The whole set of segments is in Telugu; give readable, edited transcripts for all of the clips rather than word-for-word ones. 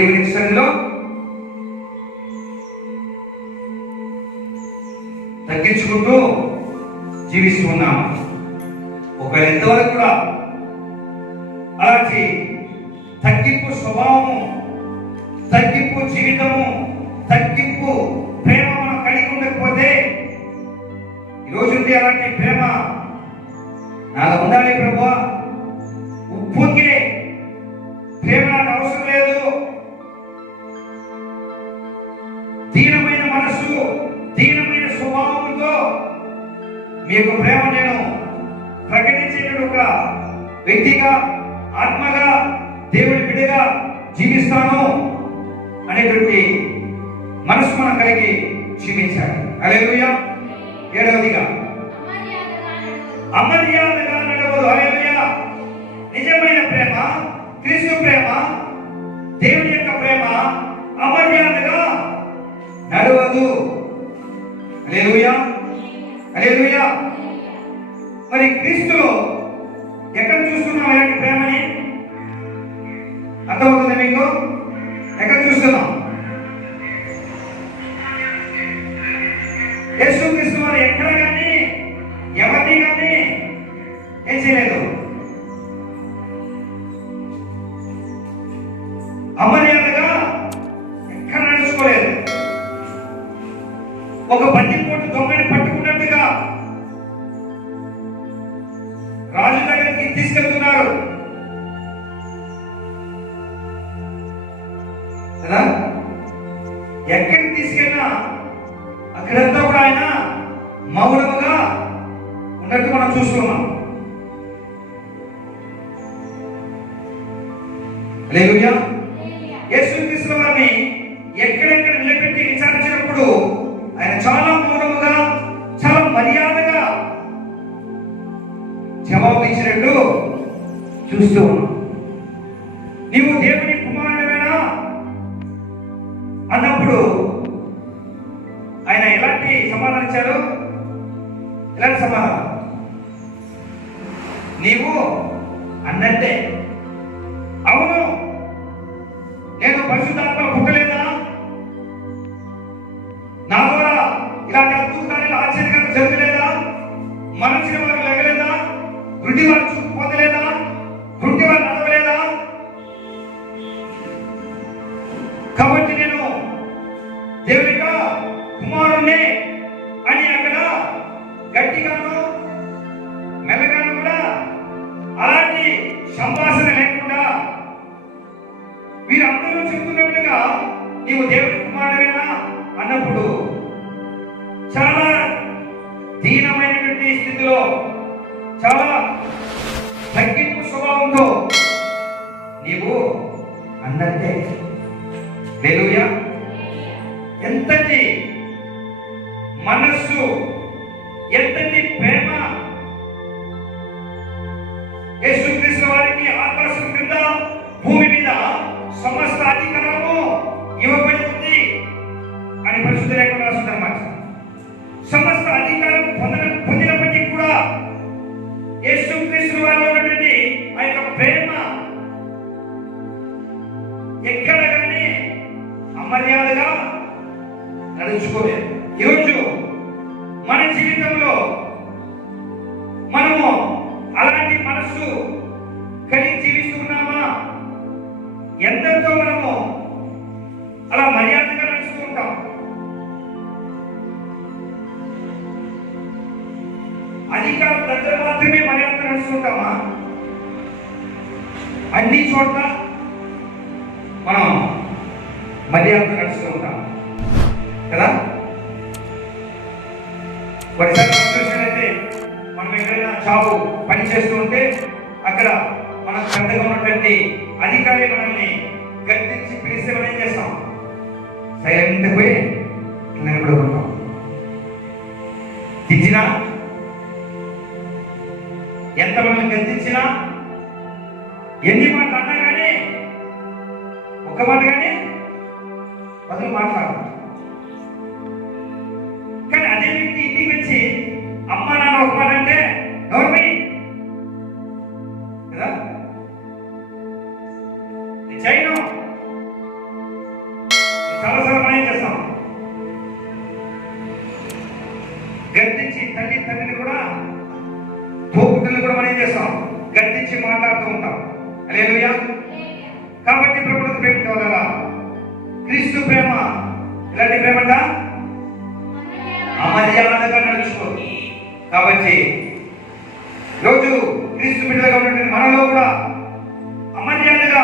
దేవుని సన్నిధిలో తగ్గించుకుంటూ జీవిస్తూ ఉన్నాము. ఒకవేళ ఎంతవరకు కూడా అలాంటి తగ్గింపు స్వభావము, తగ్గింపు జీవితము, తగ్గింపు ప్రేమ మనం కలిగి ఉండకపోతే, ఈరోజు అలాంటి ప్రేమ నాకు ఉండాలి ప్రభువా, ఉప్పొంగే ప్రేమ నాకు అవసరం లేదు, దీనమైన మనస్సు, దీనమైన స్వభావంతో మీకు ప్రేమ నేను ప్రకటించేటువంటి ఒక వ్యక్తిగా, ఆత్మగా, దేవుని బిడ్డగా జీవిస్తాను అనేటువంటి మనసు మనం కలిగి జీవించాలి. హల్లెలూయా. ఏడవదిగా అమర్యాదగా నడవదు. హల్లెలూయా. నిజమైన ప్రేమ, క్రీస్తు ప్రేమ, దేవుని యొక్క ప్రేమ అమర్యాదగా నడవదు. హల్లెలూయా. హల్లెలూయా. మరి క్రీస్తులో ఎక్కడ చూస్తున్నాం ఇలాంటి ప్రేమని? అర్థమవుతుంది మీకు? ఎక్కడ చూస్తున్నాం? యేసుక్రీస్తు వారు ఎక్కడ కానీ ఎవరిని కానీ ఏం చేయలేదు, అమర్యాదగా ఎక్కడ నడుచుకోలేదు. ఒక బందిపోటు దొంగని పట్టుకున్నట్టుగా రాజు దగ్గరికి తీసుకెళ్తున్నారు కదా. ఎక్కడికి తీసుకెళ్ళినా అక్కడంతా కూడా ఆయన మౌనముగా ఉన్నట్టు మనం చూస్తున్నాం. హల్లెలూయా. యేసుక్రీస్తు వారిని ఎక్కడెక్కడ నిలబెట్టి విచారించినప్పుడు ఆయన చాలా మౌనముగా, చాలా మర్యాదగా జవాబు ఇచ్చినట్టు చూస్తూ ఉన్నాం. నీవు దేవుని కుమారుడేనా అన్నప్పుడు ఆయన ఎలాంటి సమాధానం ఇచ్చారు? ఎలాంటి సమాధానం? నీవు అన్నట్టే. అవును, నేను పరిశుద్ధాత్మ పుట్టలేదా? నా ద్వారా ఇలాంటి అద్భుత కార్యాలు, ఆశ్చర్యకాలు జరగలేదా? మనిషిన వారు లేగలేదా? గుడ్డి వారు చూపు పొందలేదా? గుడ్డి వారు నడవలేదా? కాబట్టి నేను దేవునిగా కుమారుణ్ణి అని అక్కడ గట్టిగాను మెల్లగాను కూడా అలాంటి సంభాషణ లేకుండా వీరందరూ చెప్తున్నట్టుగా నీవు దేవుని కుమారుడేనా అన్నప్పుడు చాలా దీనమైనటువంటి స్థితిలో, చాలా తగ్గింపు స్వభావంతో నీవు అన్నట్టే. హల్లెలూయా. ఎంతటి మనస్సు, ఎంతటి ప్రేమ! యేసుక్రీస్తు వారికి ఆకాశం కింద, భూమి మీద సమస్త అధికారము ఇవ్వబడి ఉంది అని పరిశుద్ధ లేఖనం రాస్తుందన్నమాట. సమస్త అధికారం పొందినప్పటికీ కూడా యేసుక్రీస్తు వారిలో ఉన్నటువంటి ఆ యొక్క ప్రేమ ఎక్కడ కానీ అమర్యాదగా నడుచుకోలేదు. ఈరోజు మన జీవితంలో మనము అలాంటి మనస్సు కలిగి జీవిస్తున్నామా? ఎందరితో మనము అలా మర్యాదగా నడుస్తూ ఉంటాం? అధికారం దగ్గర మాత్రమే మర్యాద నడుస్తుంటామా? అన్ని చోట్ల మనం మర్యాద నడుస్తూ ఉంటాం కదా. అయితే మనం ఎక్కడైనా జాబు పని చేస్తూ ఉంటే అక్కడ మనకు పెద్దగా ఉన్నటువంటి అధికారి మనల్ని గర్తించి పిలిస్తే మనం ఏం చేస్తాం? సైలెంట్ పోయి నిలబడుకుంటాం. తిట్టినా, ఎంత మనల్ని గర్తించినా, ఎన్ని మాటలు అన్నా కానీ ఒక్క మాట కానీ బదులు మాట్లాడు. కానీ అదే వ్యక్తి ఇంటికి వచ్చి అమ్మ నాన్న ఒక మాట అంటే నోర్మి కదా, చేయను సరసర మనం ఏం చేస్తాం? గద్దించి తండ్రిని కూడా, తోబుట్టుల్ని కూడా మనం ఏం చేస్తాం? గద్దించి మాట్లాడుతూ ఉంటాం. హల్లెలూయా. కాబట్టి ప్రభువును ప్రేమించగలరా? క్రీస్తు ప్రేమ ఇలాంటి ప్రేమట అమర్యాదగా నడుచుకోదు. కాబట్టి రోజు క్రీస్తు బిడ్డలుగా ఉన్నటువంటి మనలో కూడా అమర్యాదగా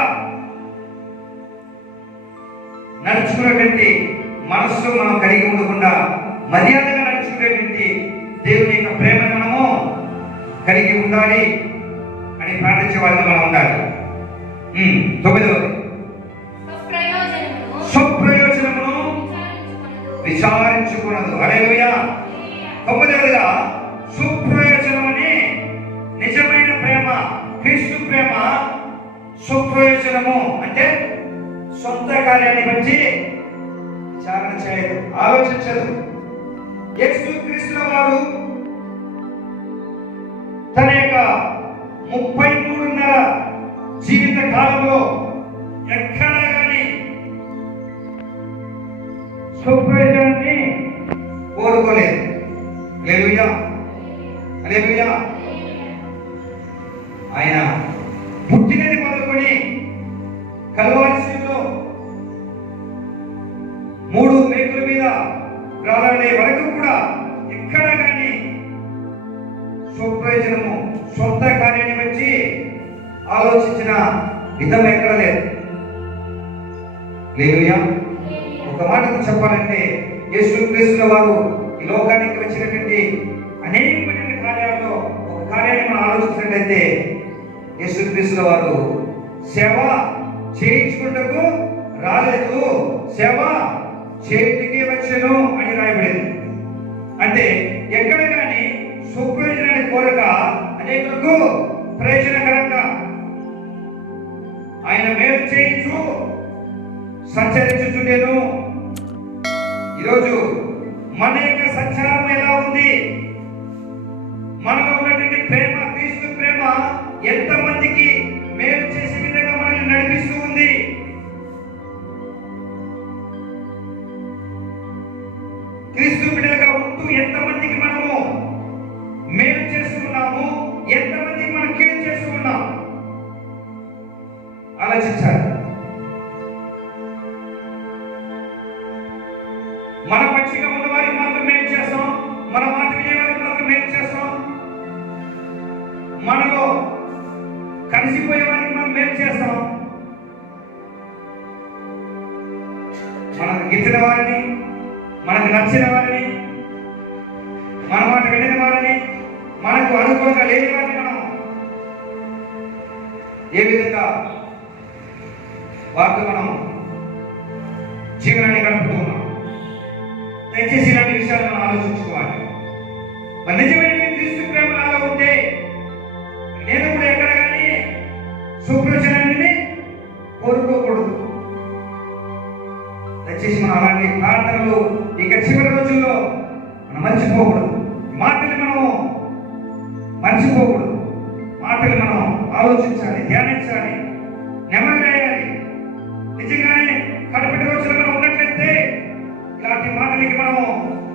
నడుచుకునేటువంటి మనస్సు మనం కలిగి ఉండకుండా మర్యాదగా నడుచుకునేటువంటి దేవుని యొక్క ప్రేమను మనము కలిగి ఉండాలి అని ప్రార్థించే వాళ్ళని మనం ఉండాలి. 9వది స్వప్రయోజనమును విచారించుకున్నదు. హల్లెలూయా. 9వదిగా సుప్రయోజనమని నిజమైన ప్రేమ, క్రీస్తు ప్రేమ సుప్రయోజనము అంటే సొంత కార్యాన్ని బట్టి విచారణ చేయదు, ఆలోచించదు. యేసు క్రీస్తుల వారు తన యొక్క 33.5 జీవిత కాలంలో ఎక్కడా కానీ సుప్రయోజనాన్ని కోరుకోలేదు. హల్లెలూయా, హల్లెలూయా. ఆయన పుట్టినది మొదలుకొని కల్వారి శిలువలో 3 మేకుల మీద రాలనే వరకు కూడా ఎక్కడా కానీ స్వప్రయోజనము, సొంత కార్యాన్ని బట్టి ఆలోచించిన విధం ఎక్కడ లేదు. హల్లెలూయా. ఒక మాటతో చెప్పాలంటే యేసుక్రీస్తుల వారు ఈ లోకానికి వచ్చినటువంటి అనేకమైన కార్యాల్లో ఒక కార్యాన్ని మనం ఆలోచించినట్లయితే యేసుక్రీస్తుల వారు సేవ చేయించుకుంటకు రాలేదు, సేవ చేతికి వచ్చెను అని రాయబడింది. అంటే ఎక్కడ కానీ సుప్రయోజనాన్ని కోరక అనేకులకు ప్రయోజనకరంగా ఆయన మేలు చేయించు సంచరించుచుండెను. ఈరోజు మన యొక్క సంచారం ఎలా ఉంది? మనలో ఉన్నటువంటి ప్రేమ, క్రీస్తు ప్రేమ ఎంతమందికి మేలు చేసే విధంగా మనల్ని నడిపిస్తూ ఉంది? క్రీస్తు బిడ్డలుగా ఉంటూ ఎంతమందికి మనము మేలు చేస్తున్నాము, ఎంతమందికి మనం కీడు చేస్తూ ఉన్నాం ఆలోచించాలి. మన పక్షిగా ఉన్న వారికి మాత్రం మేలు చేస్తాం, మన మాట వినే వారికి మాత్రం మేలు చేస్తాం, మనలో కలిసిపోయే వారికి మనం మేలు చేస్తాం, మనకు గిట్టిన వారిని, మనకు నచ్చిన వారిని, మన మాట వినిన వారిని, మనకు అనుకూలంగా లేని వారిని మనం ఏ విధంగా వారితో మనం జీవనాన్ని గడుపుతూ ఉన్నాం? దయచేసి ఇలాంటి విషయాలు మనం ఆలోచించుకోవాలి. మరి నిజమైన క్రీస్తు ప్రేమ నాలో ఉంటే నేను కూడా ఎక్కడ కానీ సుప్రయోజనాన్ని కోరుకోకూడదు. దయచేసి మనం అలాంటి ప్రార్థనలు ఇక చివరి రోజుల్లో మనం మర్చిపోకూడదు. మాటలు మనం మర్చిపోకూడదు. మాటలు మనం ఆలోచించాలి, ధ్యానించాలి, నెమ్మది వేయాలి. నిజంగానే కడపటి రోజులు మనం ఉన్నట్లయితే ఇలాంటి మాటలకి మనము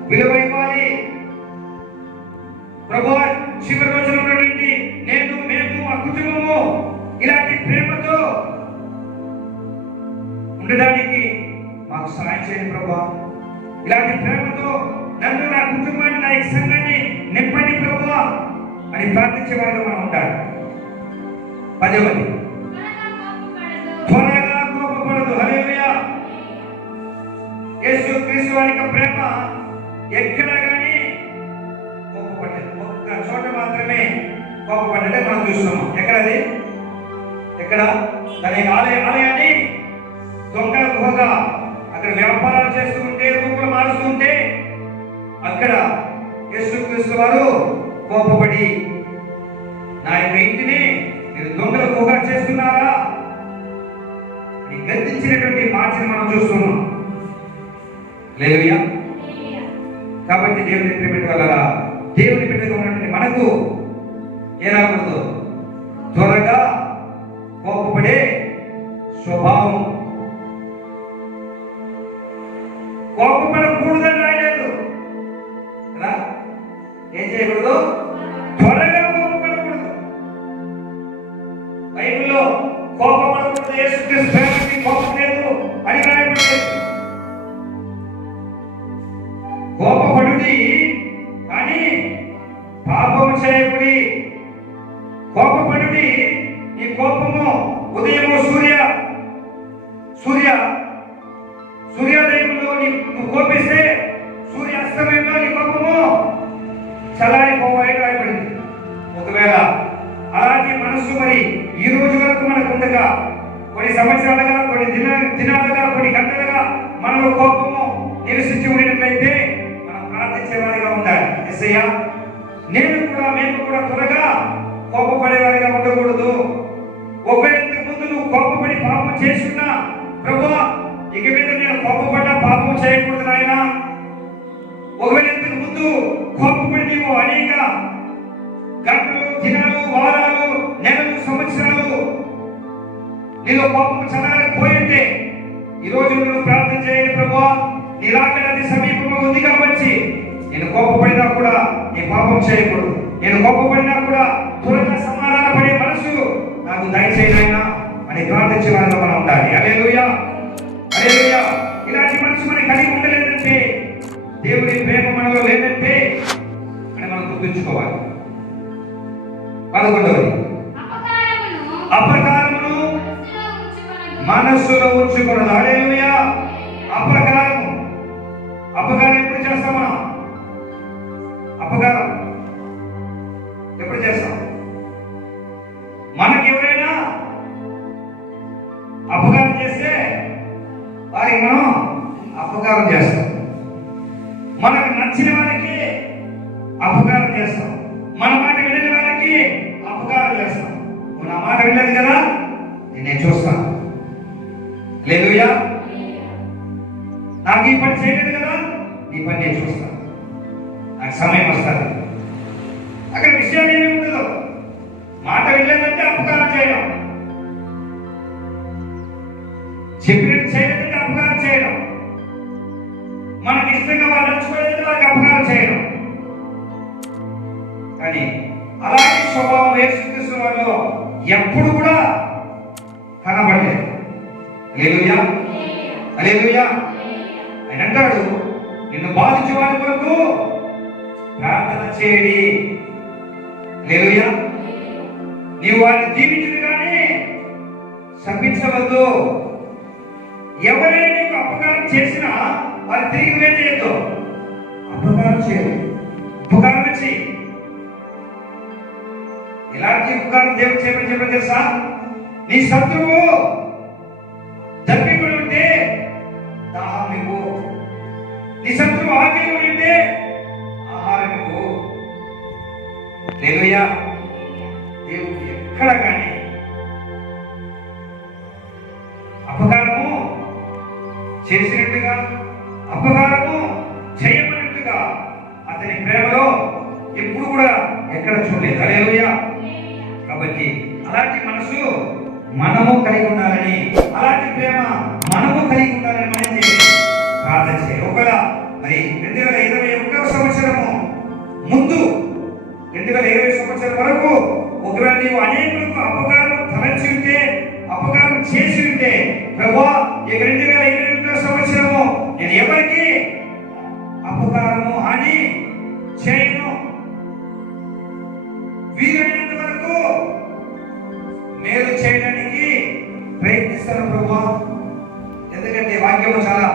విలువ ఇవ్వాలి. ప్రభువా, చివరి రోజులు ఉన్నటువంటి నేను, మేము, మా కుటుంబము ఇలాంటి ప్రేమతో ఉండడానికి మాకు సహాయం చేయండి ప్రభువా. ఇలాంటి ప్రేమతో నన్ను, నా కుటుంబాన్ని, నా యొక్క సంఘాన్ని నింపండి ప్రభువా అని ప్రార్థించే వారిగా మనం ఉండాలి. 10వది త్వరగా కోపపడదు. హల్లెలూయా. యేసుక్రీస్తు వారి యొక్క ప్రేమ ఎక్కడ కానీ కోపపడలేదు. ఒక్క చోట మాత్రమే కోపపడ్డట్టే మనం చూస్తున్నాం. ఎక్కడది? ఎక్కడ? తన ఆలయాన్ని దొంగల గుహగా అక్కడ వ్యాపారాలు చేస్తూ ఉంటే, రూపులు మారుస్తూ ఉంటే అక్కడ యేసుక్రీస్తు వారు కోపపడి నా యొక్క ఇంటిని మీరు దొంగల గుహగా చేస్తున్నారా అని గద్దించినటువంటి మాటను మనం చూస్తున్నాం. హల్లెలూయా. కాబట్టి దేవుని ప్రేమ వల్ల దేవుని బిడ్డగా ఉన్నటువంటి మనకు ఏరాకూడదు, త్వరగా కోపపడే స్వభావం కోపపడకూడదని రాయలేదు కదా. ఏం చేయకూడదు? త్వరగా కోపపడకూడదు. బైబిల్లో కోపపడకూడదు, యేసుక్రీస్తు ప్రేమకి కోపం లేదు అని రాయబడలేదు. కోపపడుడి కానీ పాపము చేయకుడి. కోపపడుడి, నీ కోపము ఉదయము సూర్యోదయంలో నువ్వు కోపిస్తే సూర్యాస్తమయంలో నీ కోపము చల్లారిపోవాలని రాయబడింది. ఒకవేళ అలాంటి మనస్సు మరి ఈ రోజు వరకు మనకు ఉండగా, కొన్ని సంవత్సరాలుగా, కొన్ని దినాలుగా, కొన్ని గంటలుగా మనలో కోపము నివసించి ఉండినట్లయితే మనం ప్రార్థించేవారిగా ఉండాలి. యేసయ్యా, మేము కూడా త్వరగా కోపపడేవారిగా ఉండకూడదు. ఒకవేళ ఇంతకు ముందు నువ్వు కోపపడి పాపం చేసుకున్నా, ప్రభువా ఇక మీద నేను కోపపడ్డా పాపం చేయకూడదు నాయనా. ఒకవేళ ఇంతకు ముందు కోపపడి నీవు అనేక గంటలు, దినాలు, వారాలు, నెలలు, సంవత్సరాలు నీలో కోపం చల్లారిపోయింటే ఈరోజు నువ్వు ప్రార్థన చేయండి. ప్రభువా, నీ రాకడ అతి సమీపంలో ఉంది కాబట్టి నేను కోపపడినా కూడా నీ పాపం చేయకూడదు. నేను కోపపడినా కూడా త్వరగా సమాధాన పడే మనసు నాకు దయచేయనైనా అని ప్రార్థించే వారిలో మనం ఉండాలి. హల్లెలూయా, హల్లెలూయా. ఇలాంటి మనసు మనకి కలిగి ఉండలేదంటే, దేవుని ప్రేమ మనలో లేదంటే అని మనం గుర్తుంచుకోవాలి. 11వది, అపకారమును మనస్సులో ఉంచుకొనదు. హల్లెలూయా. అపకారం ఎప్పుడు చేస్తాం మనం? అపకారం ఎప్పుడు చేస్తాం? మనకి ఎవరైనా అపకారం చేస్తే వారికి మనం అపకారం చేస్తాం. మనకు నచ్చిన వారికి అపకారం చేస్తాం. మన మాట వినని వారికి అపకారం చేస్తాం. నువ్వు నా మాట వినలేదు కదా, నేను చూస్తాను. హల్లెలూయా. నాకు ఈ పని చేయలేదు కదా, నీ పని నేను చూస్తాను. నాకు సమయం వస్తుంది. అక్కడ విషయాలు ఏమి ఉండదు. మాట వినలేదంటే అపకారం చేయడం, చెప్పినట్టు చేయలేదంటే అపకారం చేయడం, మనకి ఇష్టంగా వాళ్ళు నడుచుకోలేదంటే వాళ్ళకి అపకారం చేయడం. కానీ అలాంటి స్వభావం యేసుక్రీస్తు వారిలో ఎప్పుడు కూడా కనబడలేదు. హల్లెలూయా, హల్లెలూయా. ఆయన అంటాడు, నిన్ను బాధించే వారి కొరకు ప్రార్థన చేయడి. హల్లెలూయా. నీవు వారిని దీవించుడు కానీ శపించవద్దు. ఎవరైనా నీకు అపకారం చేసినా వారు తిరిగి వేయద్దు. అపకారం చేయదు, ఉపకారం చేయి. ఇలాంటి ఉపకారం దేవుడు చెప్పని తెలుసా? నీ శత్రువు దప్పికుడి ఉంటే దాహం ఇవ్వు. నీ శత్రువు ఆకలి ఉంటే ఆహారం ఇవ్వు. హల్లెలూయా. దేవుడు ఎక్కడ కానీ అపకారము చేసినట్టుగా, అపకారము చేయమన్నట్టుగా అతని ప్రేమలో ఎప్పుడు కూడా ఎక్కడ చూడలేదు. హల్లెలూయా. కాబట్టి అలాంటి మనసు మనము కలిగి ఉండాలని, అలాంటి ప్రేమ మనము కలిగి ఉండాలని మనం ప్రార్థన చేయాలి. ఒకవేళ మరి 2021వ సంవత్సరము ముందు 2020 సంవత్సరం వరకు ఒకవేళ నీవు అనేకులకు అపకారం తలచి ఉంటే, అపకారం చేసి ఉంటే, ప్రభువా ఇక 2021వ సంవత్సరము నేను ఎవరికి అపకారము హాని చేయను, వీలైనంత వరకు మేలు చేయడానికి ప్రయత్నిస్తాను ప్రభువా. ఎందుకంటే వాక్యము చాలా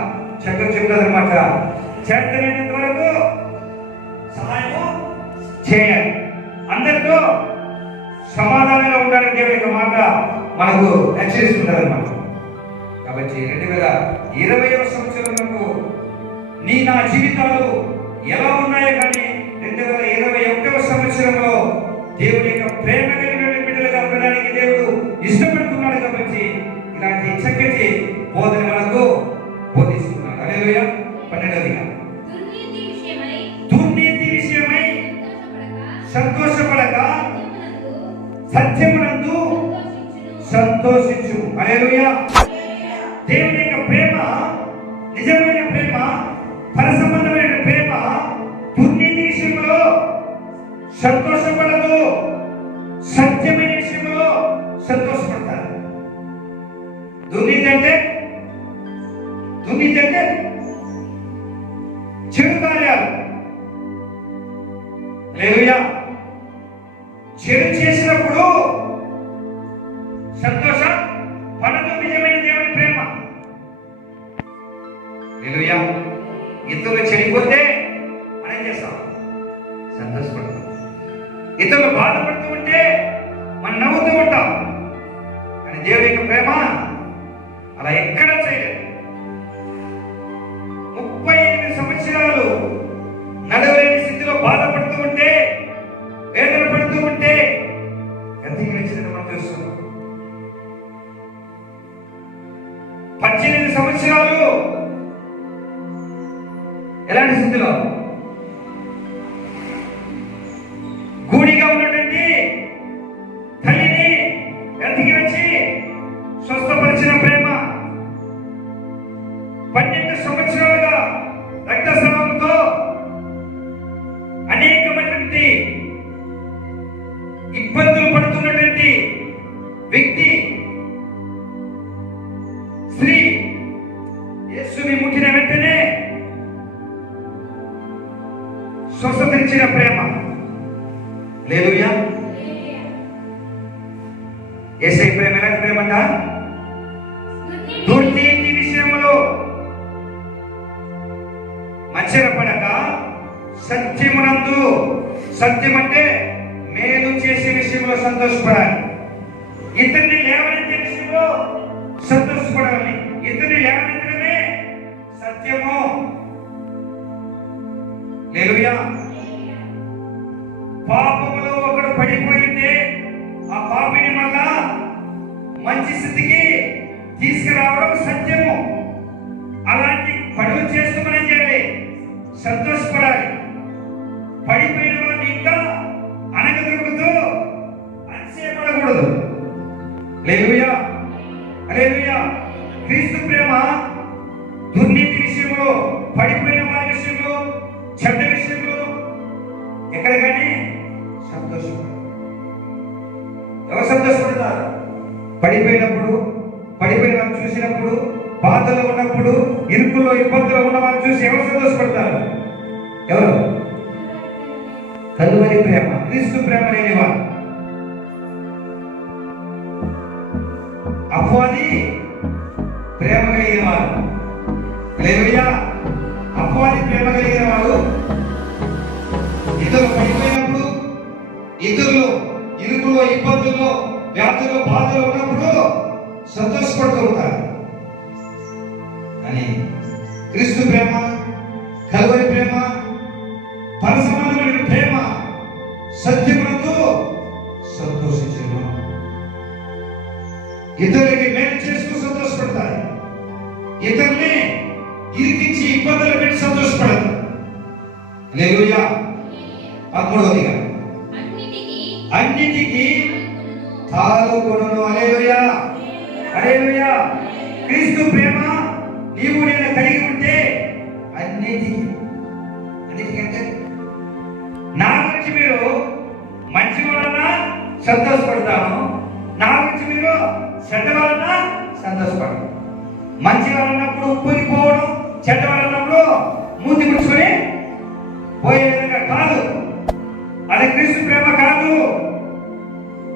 చక్కగా చెప్తాదన్నమాట. చేతనైనంత వరకు సహాయము చేయాలి, అందరితో సమాధానంగా ఉండాలని దేవుని యొక్క మాట మనకు హెచ్చరిస్తున్నారు అన్నమాట. కాబట్టి 2020వ సంవత్సరంలో నా జీవితాలు ఎలా ఉన్నాయో కానీ 2021వ సంవత్సరంలో దేవుని యొక్క ప్రేమ కలిగిన బిడ్డలుగా ఉండడానికి దేవుడు ఇష్టపడుతున్నాడు. కాబట్టి ఇలాంటి చక్కటి బోధన మనకు బోధిస్తున్నాడు. హల్లెలూయా. 12వ దుర్నీతి విషయమై సంతోషపడక సత్యమునందు సంతోషించు. హల్లెలూయా. దేవుని యొక్క ప్రేమ నిజమైన ప్రేమ. పర సంబంధమైన ప్రేమ దుర్నీతి విషయంలో సంతోషపడదు, సత్యమైన విషయంలో సంతోషపడతారు. దుర్నీతి అంటే చెడు కార్యాలు. హల్లెలూయా. చెడు చేసినప్పుడు సంతోషం పడదు నిజమైన దేవుని ప్రేమ. హల్లెలూయా. ఇతరులు చెడిపోతే మనం చేస్తాం, సంతోషపడతాం. ఇతరులు బాధపడుతూ ఉంటే మనం నవ్వుతూ ఉంటాం. కానీ దేవుని యొక్క ప్రేమ అలా ఎక్కడా చేయలేదు. 38 సంవత్సరాలు నడవలేని స్థితిలో బాధపడుతూ ఉంటే, వేదన పడుతూ ఉంటే ఎంతకి వచ్చిందని మనం చూస్తున్నాం. 18 సంవత్సరాలు ఎలాంటి స్థితిలో గూడిగా ఉన్నటువంటి తల్లిని ఎంతకి వచ్చి స్వస్థపరిచిన ప్రేమ. 12 సంవత్సరాలుగా రక్తస్రావంతో అనేకమైనటువంటి ఇబ్బందులు పడుతున్నటువంటి వ్యక్తి స్త్రీ యేసుని ముట్టిన వెంటనే స్వస్థతనిచ్చిన ప్రేమ. హల్లెలూయా. యేసయ్య ప్రేమ ఎలాంటి ప్రేమ అంట? దుర్నీతి విషయంలో మచ్చరపడక సత్యమునందు, సత్యం అంటే మేలు చేసే విషయంలో సంతోషపడాలి. ఇతన్ని లేవనెత్తే విషయంలో సంతోషపడాలి. ఇతన్ని లేవనెత్తడమే సత్యము. హల్లెలూయా. పాపములో ఒకడు పడిపోయింటే ఆ పాపిని మళ్ళా మంచి స్థితికి తీసుకురావడం సత్యము. అలాంటి పనులు చేస్తూ మనం చేయాలి, సంతోషపడాలి. పడిపోయిన వాడిని ఇంకా అనగదొరుకుతూ అతిశయపడకూడదు. హల్లెలూయా. హల్లెలూయా. క్రీస్తు ప్రేమ దుర్నీతి విషయంలో, పడిపోయిన వారి విషయంలో, చెడ్డ విషయంలో ఎక్కడ కానీ సంతోషపడదు. ఎవరు సంతోషపడతారు? పడిపోయినప్పుడు, పడిపోయిన వారిని చూసినప్పుడు, బాధలో ఉన్నప్పుడు, ఇరుకుల్లో ఇబ్బందులు ఉన్న వారిని చూసి ఎవరు సంతోషపడతారు? ఎవరు? కలువరి ప్రేమ, క్రీస్తు ప్రేమ లేని వారు. అపవాది ప్రేమ కలిగిన వారు. హల్లెలూయా. అపవాది ప్రేమ కలిగిన వారు ఇతరులు పడిపోయినప్పుడు, ఇతరులు ఇరుకులో ఇబ్బందుల్లో, వ్యాధుల్లో, బాధలో ఉన్నప్పుడు సంతోషపడుతూ ఉంటారు. కానీ క్రీస్తు ప్రేమ, కలువరి ప్రేమ, పరసమానమైన ప్రేమ సత్యమునందు సంతోషించును. ఇతరులకి మేలు చేస్తూ సంతోషపడతారు. ఇతరుల్ని ఇరికించి ఇబ్బందులు పెట్టి సంతోషపడదు. హల్లెలూయా. 13వదిగా అన్నిటికీ తాలుకొనును. హల్లెలూయా. హల్లెలూయా. క్రీస్తు ప్రేమ నీవు నేను కలిగి ఉంటే అన్నిటికంటే నా గురించి మీరు మంచి వలన సంతోషపడతాను, నా గురించి మీరు చెడ్డ వలన సంతోషపడతాను. మంచి వాళ్ళన్నప్పుడు ఉప్పునిపోవడం, చెడ్డ వాళ్ళన్నప్పుడు మూతి ముడుచుకొని పోయే విధంగా కాదు. అది క్రీస్తు ప్రేమ కాదు.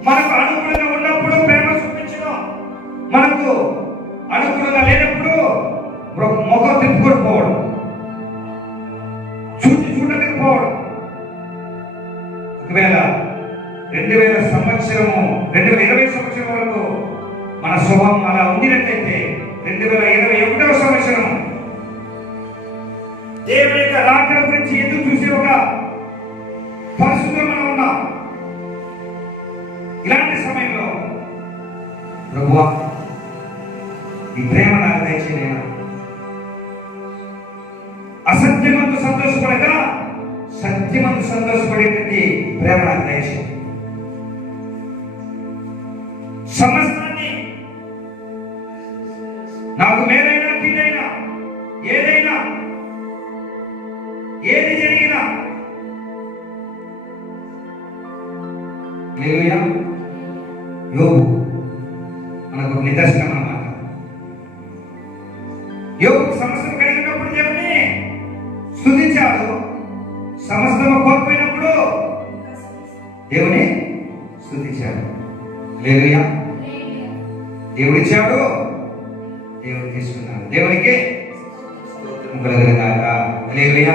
మనకు అనుకూలంగా ఉన్నప్పుడు ప్రేమ చూపించడం, మనకు అనుకూలంగా లేనప్పుడు మొఖం తిప్పుకొని పోవడం, చూడలేకపోవడం. ఒకవేళ 2020 సంవత్సరం వరకు మన స్వభావం అలా ఉండినట్లయితే 2021వ సంవత్సరం దేవుని యొక్క రాకడ గురించి ఎదురు చూసే ఒక పరిస్థితిలో మనం ఉన్నాం. ఇలాంటి సమయంలో ప్రభువా ఈ ప్రేమ నాకు దయచేయనా, అసత్యమందు సంతోషపడక సత్యమందు సంతోషపడేటువంటి ప్రేమ నాకు దయచేయి. సమస్తాన్ని నాకు మేలైనా కీడైనా ఏదైనా ఏది జరిగినా హల్లెలూయా. యోబు మనకు నిదర్శనం అన్నమాట. యోబు సమస్యలు కలిగినప్పుడు దేవుని స్తుతించాడు, సమస్తము కోల్పోయినప్పుడు దేవుని స్తుతించాడు. హల్లెలూయా. దేవుడిచ్చాడు, దేవుడు తీసుకున్నాడు. దేవునికి స్తోత్రం కలుగును గాక. హల్లెలూయా.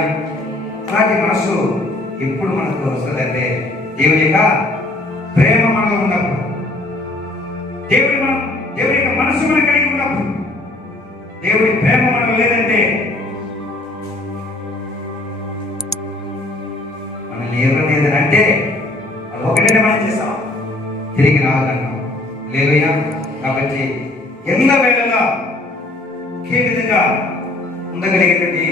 అలాంటి మనసు ఎప్పుడు మనకు వస్తుందంటే దేవుని యొక్క ప్రేమ మనలో ఉన్నప్పుడు, దేవుని యొక్క మనసు మనం కలిగి ఉన్నప్పుడు. దేవుని ప్రేమ మనలో లేదంటే మనల్ని ఎవరు అంటే అది ఒకటే మనం చేస్తాం, తిరిగి రావాలన్నాం. హల్లెలూయా. కాబట్టి ఎల్ల వేళలా ఒకే విధంగా ఉండగలిగేటువంటి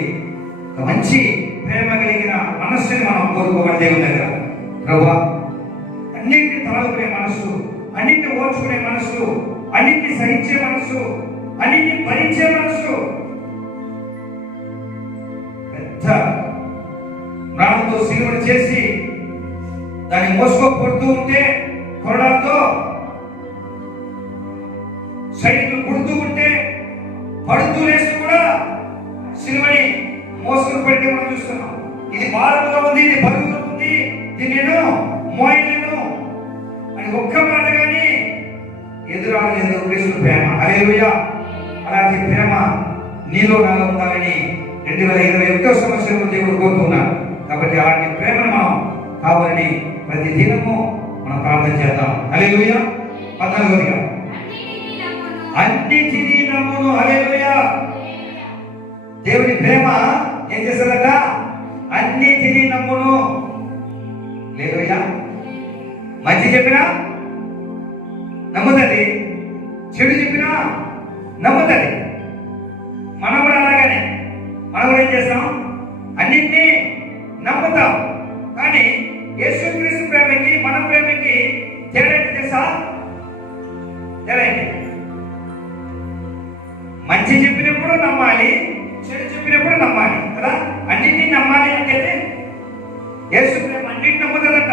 ఒక మంచి ప్రేమ కలిగిన మనస్సుని మనం కోరుకోవాలి దేవుని దగ్గర. ప్రభువా, అన్నింటిని తాళుకునే మనస్సు, అన్నింటిని ఓర్చుకునే మనస్సు, అన్నింటిని సహించే మనస్సు, అన్నింటిని భరించే మనస్సు, పెద్ద ప్రాణంతో సిలువను చేసి దాన్ని మోసుకోపడుతూ ఉంటే, కొరడాలతో సైనికులు కుడుతూ ఉంటే, పడుతూ లేస్తూ కూడా సిలువని మోసుకు పెట్టి మనం చూస్తున్నాం. ఇది భారముగా ఉంది, ఇది బరువుగా ఉంది, ఇది నేను మోయలేను అని ఒక్క మాట కానీ ఎదురాడలేదు క్రీస్తు ప్రేమ. హల్లెలూయా. అలాంటి ప్రేమ నీలో నాలో ఉండాలని 2021వ సంవత్సరంలో దేవుడు కోరుతున్నాడు. కాబట్టి అలాంటి ప్రేమను మనం కావాలని ప్రతి దినము మనం ప్రార్థన చేద్దాం. హల్లెలూయా. 14గా అన్నిటినీ నమ్మును. హల్లెలూయా. దేవుని ప్రేమ ఏం చేస్తుందట? అన్నిటినీ నమ్మును. హల్లెలూయా. మంచి చెప్పినా నమ్ముతుంది, చెడు చెప్పినా నమ్ముతుంది. మనం కూడా అలాగనే మనం కూడా ఏం చేస్తాం? అన్నింటినీ నమ్ముతాం. కానీ యేసుక్రీస్తు ప్రేమకి మన ప్రేమకి తేడా ఏంటి తెలుసా? తేడా ఏంటి? మంచి చెప్పినప్పుడు నమ్మాలి, చెడు చెప్పినప్పుడు నమ్మాలి కదా. అన్నింటినీ నమ్మాలి అంటే యేసు ప్రేమ అన్నింటినీ నమ్ముతుందట.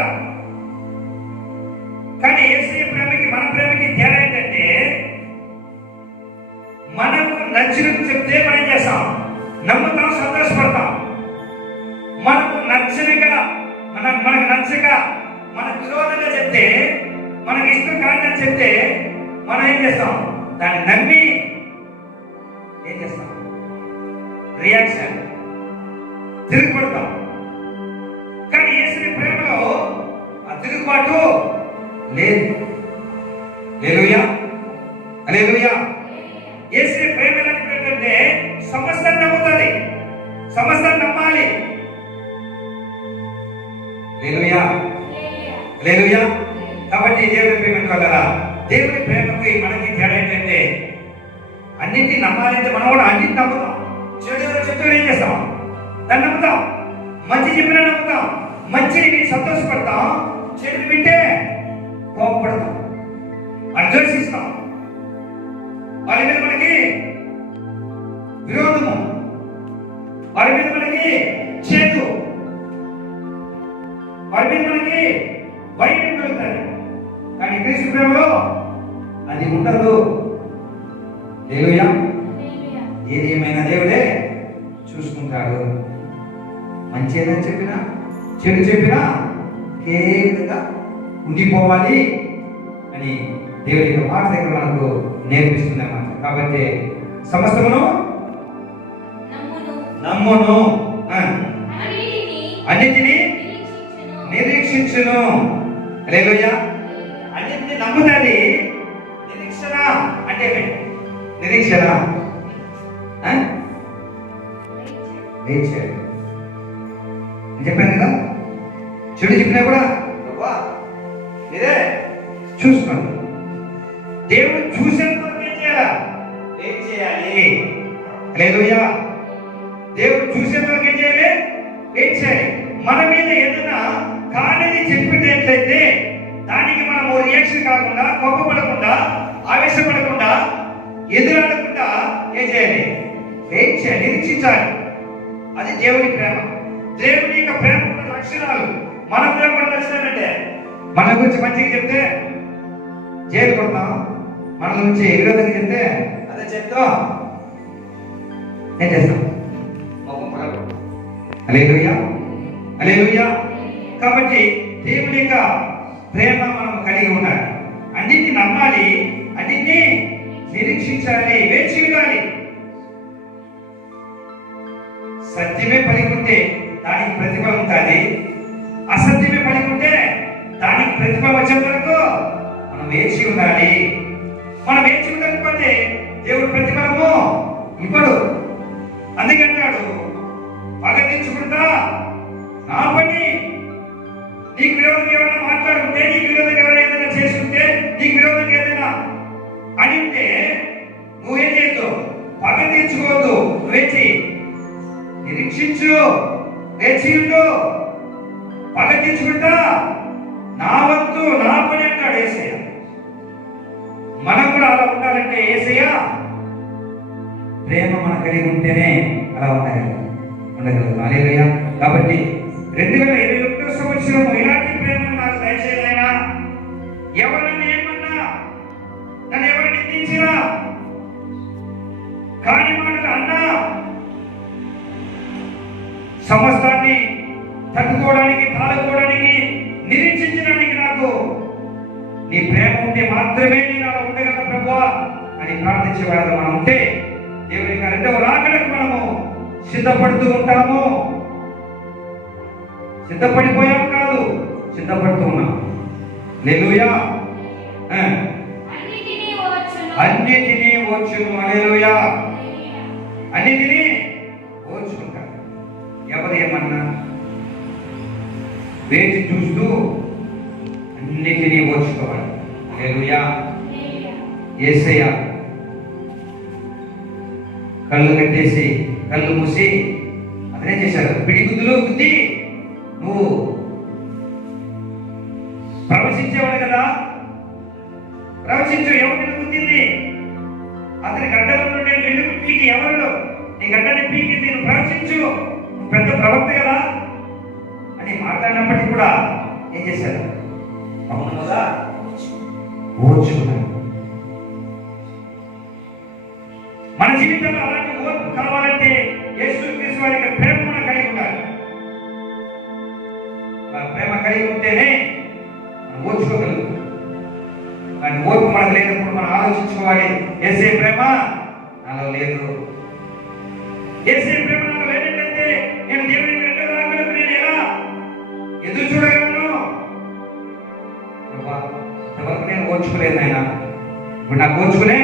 కానీ యేసు ప్రేమకి మన ప్రేమకి తేడా ఏంటంటే, మనకు నచ్చినట్టు చెప్తే మనం చేస్తాం, నమ్ముతాం, సంతోషపడతాం. మనకు నచ్చనిగా మనకు నచ్చక మనకు విరోధంగా చెప్తే, మనకు ఇష్టం కాదని చెప్తే మనం ఏం చేస్తాం? దాన్ని నమ్మి ఏం చేస్తాం? రియాక్షన్, తిరుగుపడతాం. కానీ యేసు ప్రేమలో ఆ తిరుగుబాటు లేదు. హల్లెలూయా. హల్లెలూయా. యేసు ప్రేమ ఏంటంటే సమస్తం నమ్ముతుంది, సమస్తం నమ్మాలి. హల్లెలూయా. హల్లెలూయా. కాబట్టి దేవుని ప్రేమ వల్ల దేవుని ప్రేమకి మనకి తేడా ఏంటంటే, అన్నింటినీ నమ్మాలంటే మనం కూడా అన్నింటినీ నమ్ముతాం. చెడు ఎవరో చెప్తే ఏం చేస్తాం? దాన్ని నమ్ముతాం. మంచి చెప్పినా నమ్ముతాం, మంచిని సంతోషపడతాం, చెడు వింటే కోపపడతాం, అద్వేషిస్తాం. వారి మీద మనకి విరోధము, వారి మీద మనకి చేతు, వారి మీద మనకి వైద్యం కలుగుతాయి. కానీ క్రీస్తు ప్రేమలో అది ఉండదు. హల్లెలూయా. ఏది ఏమైనా దేవుడే చూసుకుంటాడు. మంచి ఏదని చెప్పినా చెడు చెప్పినా ఒకే విధంగా ఉండిపోవాలి అని దేవుడి యొక్క మాట దగ్గర మనకు నేర్పిస్తుంది అన్నమాట. కాబట్టి సమస్తమును నమ్మును, అన్నిటినీ నిరీక్షించును. హల్లెలూయా. అన్నిటినీ నమ్ముతుంది. నిరీక్షణ అంటే నిరీక్షణ చెప్పాను కదా. చెడు చెప్పినా కూడా మీరే చూసుకోండి. దేవుడు చూసేంత వరకు ఏం చేయాలా? వెయిట్ చేయాలి. హల్లెలూయా. దేవుడు చూసేంత వరకు ఏం చేయాలి? వెయిట్ చేయాలి. మన మీద ఏదైనా కానిది చెప్పినట్లయితే దానికి మనం రియాక్షన్ కాకుండా, కోపపడకుండా, ఆవేశపడకుండా, ఎదురాడకుండా ఏం చేయాలి? వెయిట్ చేయాలి, నిరీక్షించాలి. అది దేవుని ప్రేమ. దేవుని యొక్క ప్రేమ ఉన్న లక్షణాలు. మన ప్రేమ ఉన్న లక్షణాలు అంటే మన గురించి మంచిగా చెప్తే జైలు కొడతాం, మన గురించి విరోధంగా చెప్తే అదే చెప్తాం, ఏం చేస్తాం? హల్లెలూయా, హల్లెలూయా. కాబట్టి దేవుని యొక్క ప్రేమ మనం కలిగి ఉండాలి, అన్నింటిని నమ్మాలి, అన్నింటినీ నిరీక్షించాలి, వేచి ఉండాలి. సత్యమే పలికుంటే దానికి ప్రతిఫలం ఉంటుంది, అసత్యమే పలికుంటే దానికి ప్రతిఫలం వచ్చేంత వరకు మనం వేచి ఉండాలి. మనం వేచి ఉండకపోతే దేవుడు ప్రతిఫలము ఇవ్వడు. అందుకంటాడు, పగ తెచ్చుకుంటా నా పని. నీకు విరోధంగా ఎవరైనా మాట్లాడుకుంటే, నీకు విరోధంగా ఎవరైనా ఏదైనా చేసుకుంటే, నీకు విరోధంగా ఏదైనా అడిగితే నువ్వేం చేయొద్దు, పగ తీర్చుకోవద్దు, వేచి నిరీక్షించు, వేచి ఉండు. పగ తీర్చుకుంటా నా వంతు నా పని అంటాడు యేసయ్య. మనం కూడా అలా ఉండాలంటే యేసయ్య ప్రేమ మన కలిగి ఉంటేనే అలా ఉండగలదు. హల్లెలూయా. కాబట్టి 2021 సంవత్సరం ఇలాంటి ప్రేమను నాకు దయచేయలేనా? ఎవరిని ఏమన్నా, నన్ను ఎవరిని నిందించినా, కాని మాటలు అన్నా, సమస్తాన్ని తట్టుకోవడానికి, తాళుకోవడానికి, నిరీక్షించడానికి నాకు నీ ప్రేమ ఉంటే మాత్రమే నేను అలా ఉండగలను ప్రభువా అని ప్రార్థించే వాళ్ళగా మనం ఉంటే దేవుని యొక్క రెండవ రాకడకు మనము సిద్ధపడుతూ ఉంటాము. సిద్ధపడిపోయాము కాదు, సిద్ధపడుతూ ఉన్నాం. హల్లెలూయా. అన్నిటినీ ఓర్చును. హల్లెలూయా. అన్నిటినీ ఓర్చుకుంటారు. ఎవరు ఏమన్నా వేచి చూస్తూ అన్నిటినీ ఓర్చుకోవాలి. హల్లెలూయా. యేసయ్య కళ్ళు కట్టేసి కళ్ళు మూసి అతనేం చేశారు? పిడిగుద్దులు గుద్ది నువ్వు ప్రవచించేవాడు కదా, ప్రవచించు. ఎవరిని గుద్దింది? అతని గడ్డలో నుండి వెలుగు పీకి ఎవరు నీ గడ్డని పీకి నేను ప్రవచించు, నువ్వు పెద్ద ప్రవక్త కదా అని మాట్లాడినప్పటికీ కూడా ఏం చేశారు? అవును కదా, ఓర్చుకున్నారు. మన జీవితంలో అలాంటి ఓర్పు కావాలంటే యేసుక్రీస్తు వారి యొక్క ప్రేమ మనం కలిగి ఉండాలి. ప్రేమ కలిగి ఉంటేనే మనం ఓర్చుకోగలం. కానీ ఓర్పు మనకు లేనప్పుడు మనం ఆలోచించుకోవాలి, యేసయ్య ప్రేమ నాలో లేదు. యేసయ్య ప్రేమ నాలో లేనట్లయితే నేను దేవుని రెండో రాకడకు నేను ఎలా ఎదురు చూడగలను? ఇంతవరకు నేను ఓర్చుకోలేదు నాయన, ఇప్పుడు నాకు ఓర్చుకునే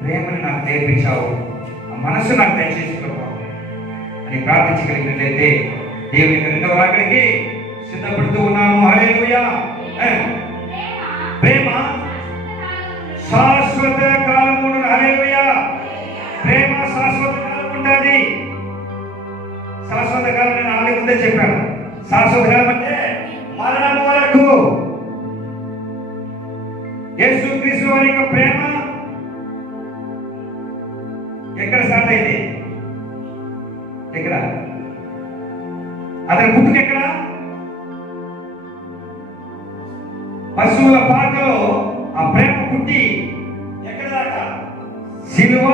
ప్రేమను నాకు నేర్పించావు, ఆ మనస్సు నాకు దయచేసుకోవాలి అని ప్రార్థించగలిగినట్లయితే దేవుని రెండవ రాకడికి సిద్ధపడుతూ ఉన్నాము. హల్లెలూయా. ప్రేమ శాశ్వత కాలము. హల్లెలూయా. ప్రేమ శాశ్వత కాలం ఉంటుంది. శాశ్వత కాలం నేను ఆల్రెడీ ముందే చెప్పాను. శాశ్వత కాలం అంటే మరణం వరకు. యేసుక్రీస్తు వారి యొక్క ప్రేమ ఎక్కడ స్టార్ట్ అయింది? ఎక్కడ? అతని పుట్టుక ఎక్కడ? పశువుల పాకలో ఆ ప్రేమ పుట్టి ఎక్కడ దాకా? సిలువ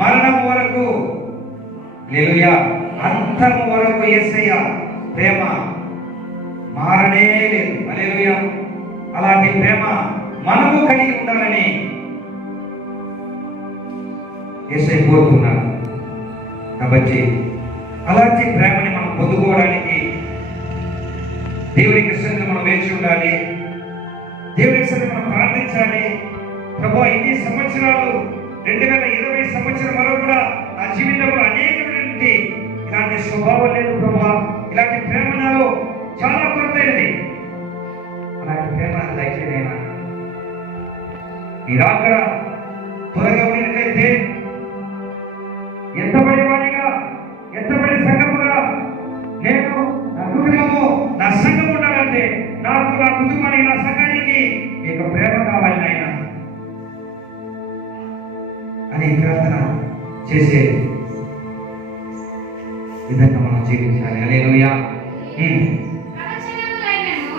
మరణం వరకు. హల్లెలూయా. అంతం వరకు యేసయ్య ప్రేమ మారనే లేదు. హల్లెలూయా. అలాంటి ప్రేమ మనము కలిగి ఉండాలని యేసయ్య కోరుకున్నాడు. కాబట్టి అలాంటి ప్రేమని మనం పొందుకోవడానికి దేవునికి సన్నిధిలో మనం వేచి ఉండాలి. దేవునికి సన్నిధిలో మనం ప్రార్థించాలి. ప్రభువా, ఇన్ని సంవత్సరాలు 2020 సంవత్సరం వరకు కూడా నా జీవితంలో అనేకమైనటువంటి ఇలాంటి స్వభావం లేదు ప్రభువా, ఇలాంటి ప్రేమ నాలో చాలా కొరతైనది. అలాంటి ప్రేమ దయచేయనైనా ఈ రాకడ త్వరగా ఉన్నట్లయితే ఎంతబడి వాడిగా, ఎంతబడి సంఘముగా నేను నా కుటుంబము, నా సంఘం ఉండాలంటే నాకు, నా కుటుంబానికి, నా సంఘానికి మీకు ప్రేమ కావాలి నాయన అని ప్రార్థన చేసే విధంగా మనం జీవించాలి. హల్లెలూయా.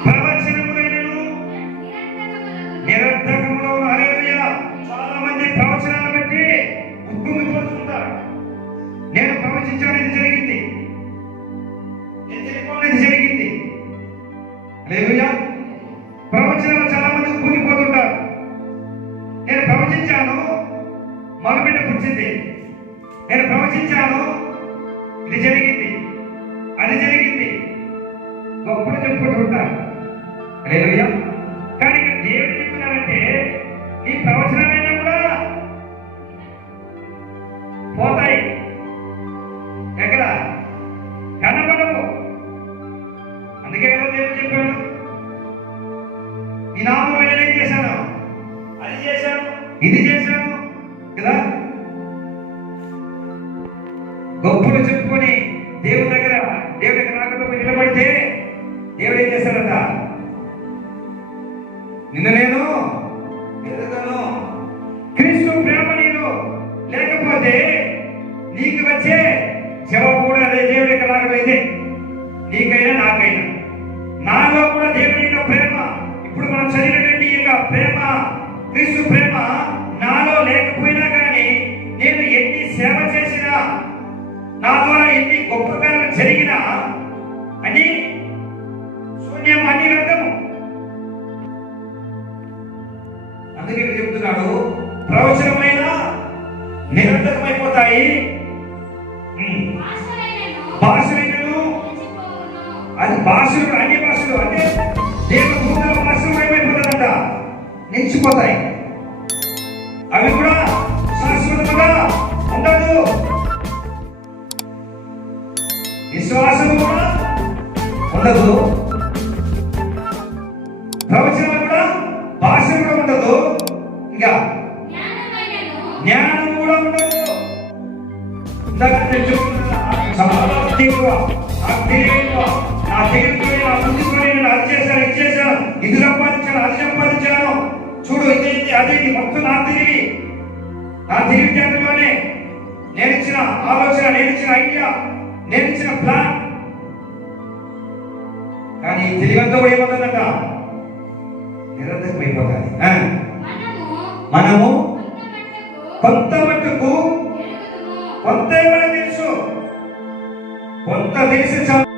ప్రవచనములైనను నిరర్థకములు. హల్లెలూయా. చాలా మంది ప్రవచనాలను బట్టి ఉప్పొంగిపోతుంటారు. నేను ప్రవచించాను, ఇది జరిగింది, నేను చెప్పాను, ఇది జరిగింది. హల్లెలూయా. ప్రవచనాలు చాలా మంది ఉప్పొంగిపోతుంటారు. నేను ప్రవచించాను, మగబిడ్డ పుట్టింది. నేను ప్రవచించాను, ఇది జరిగింది, అది జరిగింది, గొప్పలు చెప్పుకుంటుంటారు. హల్లెలూయా. కానీ ఇక్కడ దేవుడు చెప్తున్నాడంటే నీ ప్రవచనాలైనా కూడా పోతాయి. ఎక్కడ కనబడవు. అందుకే కదా దేవుడు చెప్పాడు, నీ నామం ఏం చేశాను, అది చేశాను, ఇది చేశాను కదా. గొప్పలు చెప్పుకొని దేవుడి దగ్గర నాకుతో నిలబడితే దేవుడు ఏం చేస్తాడట, నిన్న నేను ఎదుగుతాను. క్రీస్తు ప్రేమ నీలో లేకపోతే నీకు వచ్చే జవాబు కూడా అదే. దేవుడి యొక్క నాకైతే నీకైనా నాకైనా నాలో కూడా దేవుడి యొక్క ప్రేమ, ఇప్పుడు మనం చదివినటువంటి యొక్క ప్రేమ, క్రీస్తు ప్రేమ నాలో లేకపోయినా కానీ నేను ఎన్ని సేవ చేసినా, నా ద్వారా ఎన్ని గొప్ప కార్యాలు జరిగినా అని శూన్యం, అన్ని వ్యర్థము. అందుకే చెప్తున్నాడు, ప్రవచనమైన నిరర్థకమైపోతాయి. భాషలైనను, అది భాషలు, అన్ని భాషలు అంటే దేవుని భూమిలో భాషలు ఏమైపోతాయంట, నిలిచిపోతాయి. అవి కూడా శాశ్వతంగా ఉండదు. విశ్వాసము కూడా ఉండదు, ప్రవచనం కూడా, భాష కూడా ఉండదు, ఇంకా జ్ఞానం కూడా ఉండదు. ఇది సంపాదించాను, అది సంపాదించాను, చూడు ఇది అదే మొత్తం నా తెలివి చేతలోనే నేను ఇచ్చిన ఆలోచన, నేను ఇచ్చిన ఐడియా, నేను ఇచ్చిన ప్లాన్. కానీ తెలివంతా కూడా ఏమవుతుందంట, నిరర్థకమైపోతుంది. మనము కొంత మట్టుకు కొంత తెలుసు, కొంత తెలిసి చాలు.